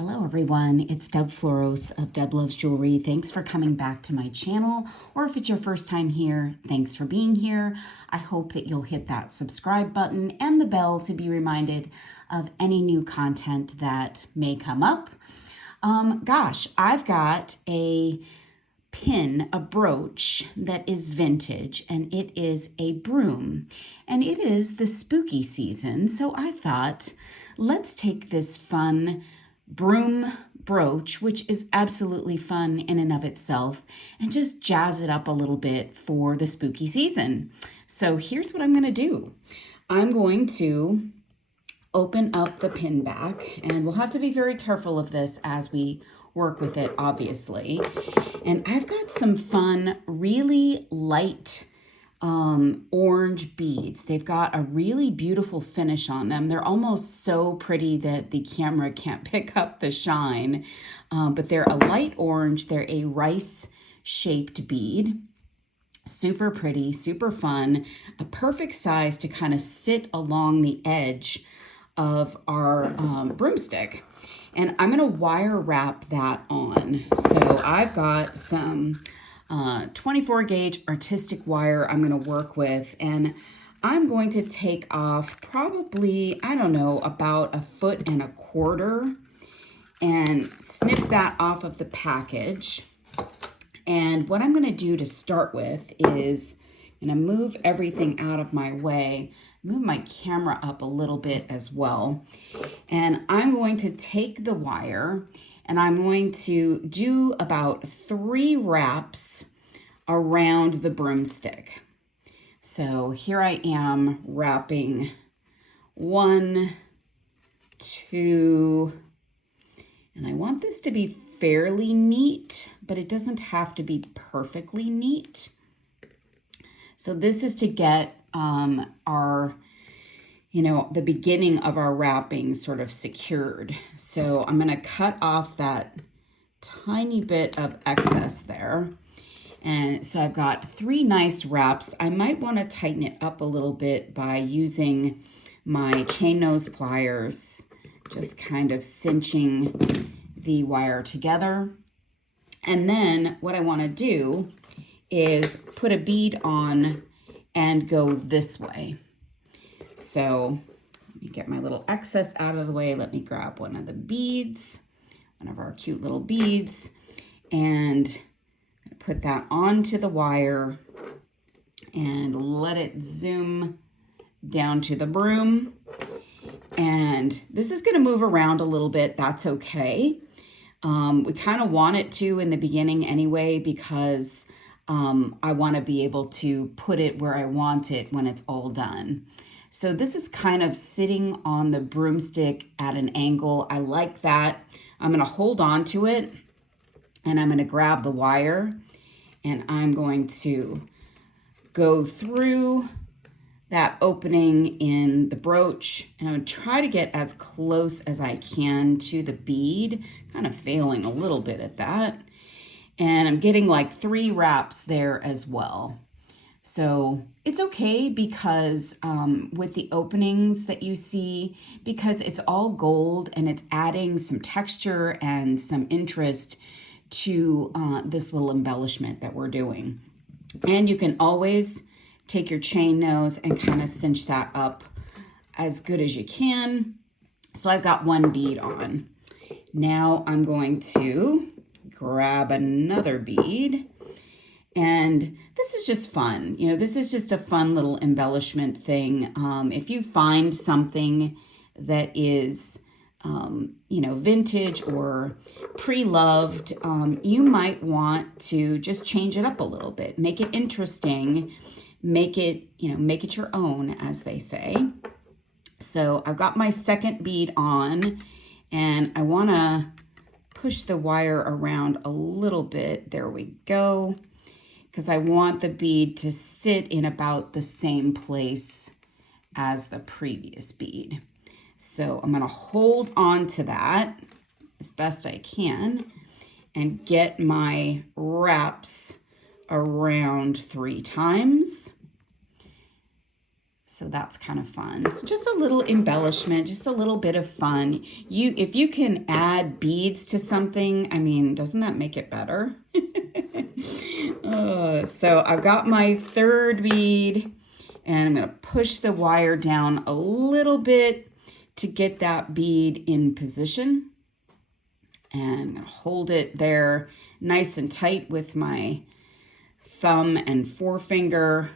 Hello everyone, it's Deb Floros of Deb Loves Jewelry. Thanks for coming back to my channel, or if it's your first time here, thanks for being here. I hope that you'll hit that subscribe button and the bell to be reminded of any new content that may come up. I've got a pin, a brooch that is vintage, and it is a broom, and it is the spooky season. So I thought, let's take this fun broom brooch, which is absolutely fun in and of itself, and just jazz it up a little bit for the spooky season. So here's what I'm going to do. I'm going to open up the pin back, and we'll have to be very careful of this as we work with it, obviously. And I've got some fun, really light orange beads. They've got a really beautiful finish on them. They're almost so pretty that the camera can't pick up the shine, but they're a light orange. They're a rice-shaped bead. Super pretty, super fun, a perfect size to kind of sit along the edge of our broomstick. And I'm going to wire wrap that on. So I've got some 24 gauge artistic wire I'm going to work with, and I'm going to take off probably, I don't know, about 1.25 feet and snip that off of the package. And what I'm going to do to start with is I'm going to move everything out of my way, move my camera up a little bit as well. And I'm going to take the wire and I'm going to do about 3 wraps around the broomstick. So here I am wrapping 1, 2, and I want this to be fairly neat, but it doesn't have to be perfectly neat. So this is to get our the beginning of our wrapping sort of secured. So I'm going to cut off that tiny bit of excess there. And so I've got 3 nice wraps. I might want to tighten it up a little bit by using my chain nose pliers, just kind of cinching the wire together. And then what I want to do is put a bead on and go this way. So let me get my little excess out of the way. Let me grab one of the beads, one of our cute little beads, and put that onto the wire and let it zoom down to the broom. And this is going to move around a little bit. That's okay. We kind of want it to in the beginning anyway, because I want to be able to put it where I want it when it's all done. So this is kind of sitting on the broomstick at an angle. I like that. I'm going to hold on to it and I'm going to grab the wire and I'm going to go through that opening in the brooch, and I'm going to try to get as close as I can to the bead, kind of failing a little bit at that. And I'm getting like 3 wraps there as well. So it's okay because with the openings that you see, because it's all gold and it's adding some texture and some interest to this little embellishment that we're doing. And you can always take your chain nose and kind of cinch that up as good as you can. So I've got 1 bead on. Now I'm going to grab another bead, and this is just fun. This is just a fun little embellishment thing. If you find something that is, vintage or pre-loved, you might want to just change it up a little bit, make it interesting, make it your own, as they say. So I've got my 2nd bead on, and I want to push the wire around a little bit. There we go. Because I want the bead to sit in about the same place as the previous bead. So I'm going to hold on to that as best I can and get my wraps around 3 times. So that's kind of fun. So just a little embellishment, just a little bit of fun. If you can add beads to something, I mean, doesn't that make it better? So I've got my third bead, and I'm going to push the wire down a little bit to get that bead in position. And I'm going to hold it there nice and tight with my thumb and forefinger.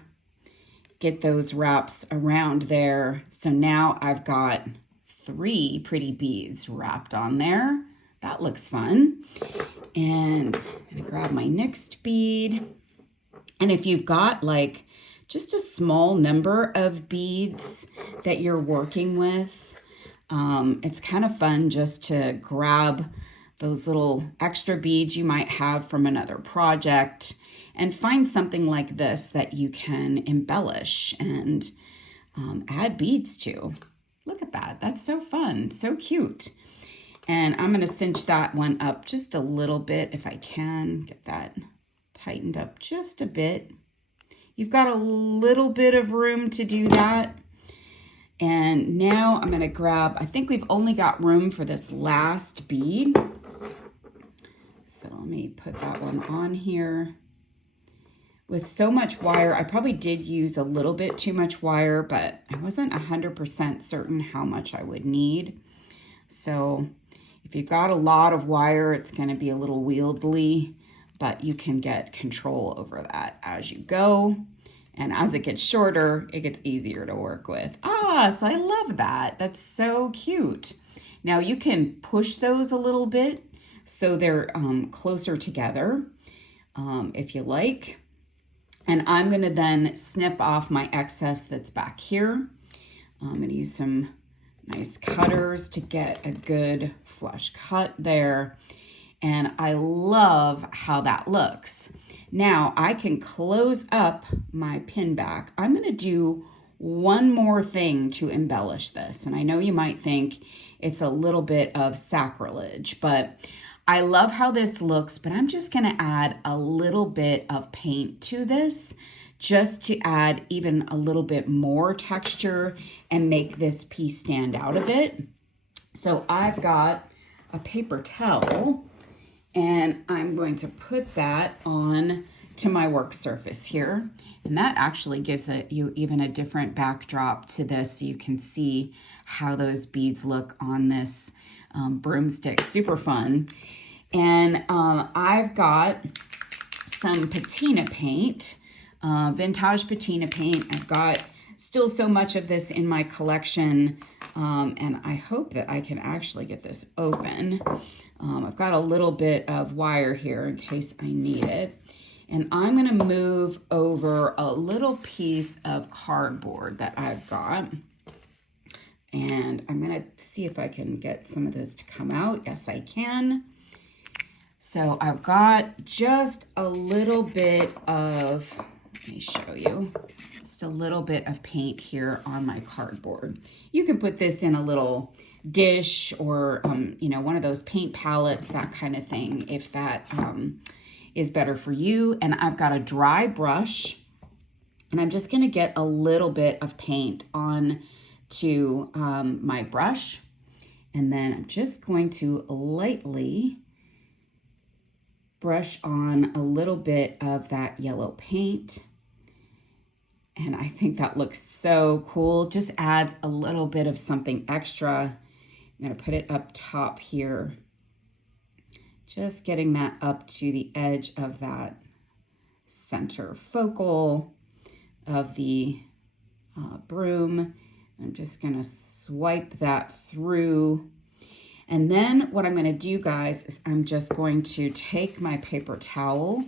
Get those wraps around there. So now I've got 3 pretty beads wrapped on there. That looks fun. And I'm going to grab my next bead. And if you've got like just a small number of beads that you're working with, it's kind of fun just to grab those little extra beads you might have from another project and find something like this that you can embellish and add beads to. Look at that. That's so fun. So cute. And I'm going to cinch that one up just a little bit if I can. Get that tightened up just a bit. You've got a little bit of room to do that. And now I'm going to grab, I think we've only got room for this last bead. So let me put that one on here. With so much wire, I probably did use a little bit too much wire, but I wasn't 100% certain how much I would need. So if you've got a lot of wire, it's going to be a little wieldy, but you can get control over that as you go. And as it gets shorter, it gets easier to work with. So I love that. That's so cute. Now you can push those a little bit so they're closer together if you like. And I'm going to then snip off my excess that's back here. I'm going to use some nice cutters to get a good flush cut there. And I love how that looks. Now I can close up my pin back. I'm going to do one more thing to embellish this. And I know you might think it's a little bit of sacrilege, but I love how this looks, but I'm just going to add a little bit of paint to this just to add even a little bit more texture and make this piece stand out a bit. So I've got a paper towel and I'm going to put that on to my work surface here. And that actually gives you even a different backdrop to this so you can see how those beads look on this broomstick. Super fun. And I've got some patina paint, vintage patina paint. I've got still so much of this in my collection, and I hope that I can actually get this open. I've got a little bit of wire here in case I need it. And I'm going to move over a little piece of cardboard that I've got. And I'm going to see if I can get some of this to come out. Yes, I can. So I've got just a little bit of, let me show you, just a little bit of paint here on my cardboard. You can put this in a little dish or, one of those paint palettes, that kind of thing, if that is better for you. And I've got a dry brush, and I'm just going to get a little bit of paint on to my brush. And then I'm just going to lightly brush on a little bit of that yellow paint. And I think that looks so cool. Just adds a little bit of something extra. I'm going to put it up top here. Just getting that up to the edge of that center focal of the broom. I'm just going to swipe that through. And then what I'm going to do, guys, is I'm just going to take my paper towel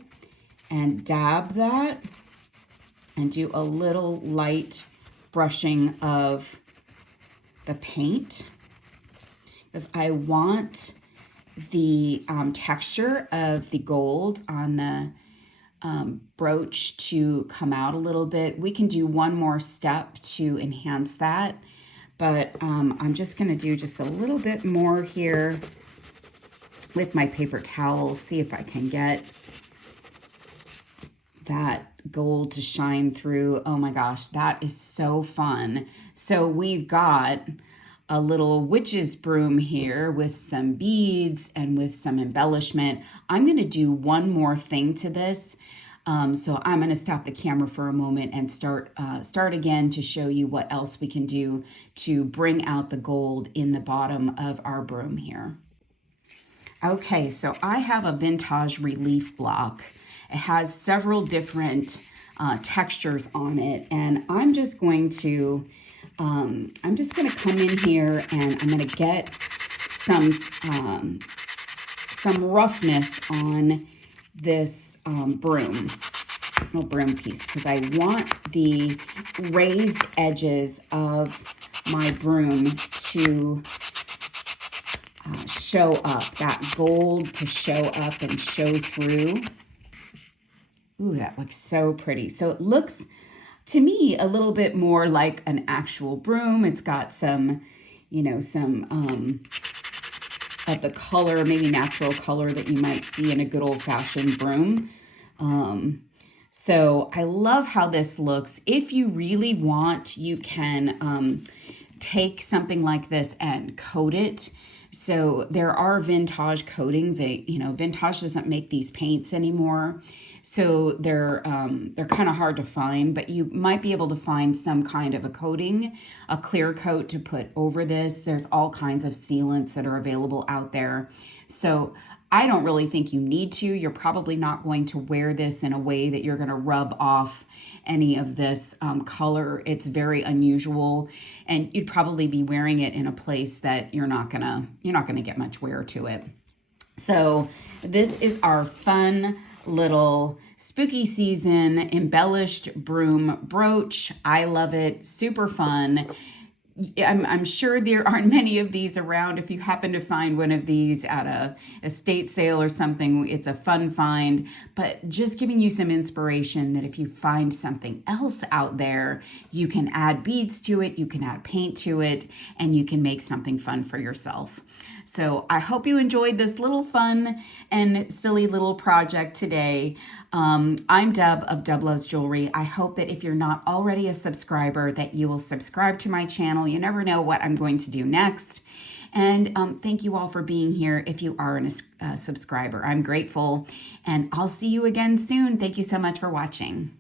and dab that and do a little light brushing of the paint, because I want the texture of the gold on the brooch to come out a little bit. We can do one more step to enhance that, but I'm just going to do just a little bit more here with my paper towel, see if I can get that gold to shine through. Oh my gosh, that is so fun. So we've got a little witch's broom here with some beads and with some embellishment. I'm going to do one more thing to this. So I'm going to stop the camera for a moment and start again to show you what else we can do to bring out the gold in the bottom of our broom here. Okay, so I have a vintage relief block. It has several different textures on it, and I'm just going to come in here and I'm going to get some roughness on this broom piece, because I want the raised edges of my broom to show up, that gold to show up and show through. Ooh, that looks so pretty. So it looks to me a little bit more like an actual broom. It's got some, of the color, maybe natural color that you might see in a good old-fashioned broom. So I love how this looks. If you really want, you can take something like this and coat it. So there are vintage coatings. Vintage doesn't make these paints anymore. So they're kind of hard to find, but you might be able to find some kind of a coating, a clear coat to put over this. There's all kinds of sealants that are available out there. So I don't really think you need to. You're probably not going to wear this in a way that you're going to rub off any of this color. It's very unusual, and you'd probably be wearing it in a place that you're not gonna get much wear to it. So this is our fun little spooky season embellished broom brooch. I love it. Super fun. I'm sure there aren't many of these around. If you happen to find one of these at a estate sale or something, it's a fun find. But just giving you some inspiration that if you find something else out there, you can add beads to it, you can add paint to it, and you can make something fun for yourself. So I hope you enjoyed this little fun and silly little project today. I'm Deb of Deb Loves Jewelry. I hope that if you're not already a subscriber, that you will subscribe to my channel. You never know what I'm going to do next. And thank you all for being here if you are a subscriber. I'm grateful, and I'll see you again soon. Thank you so much for watching.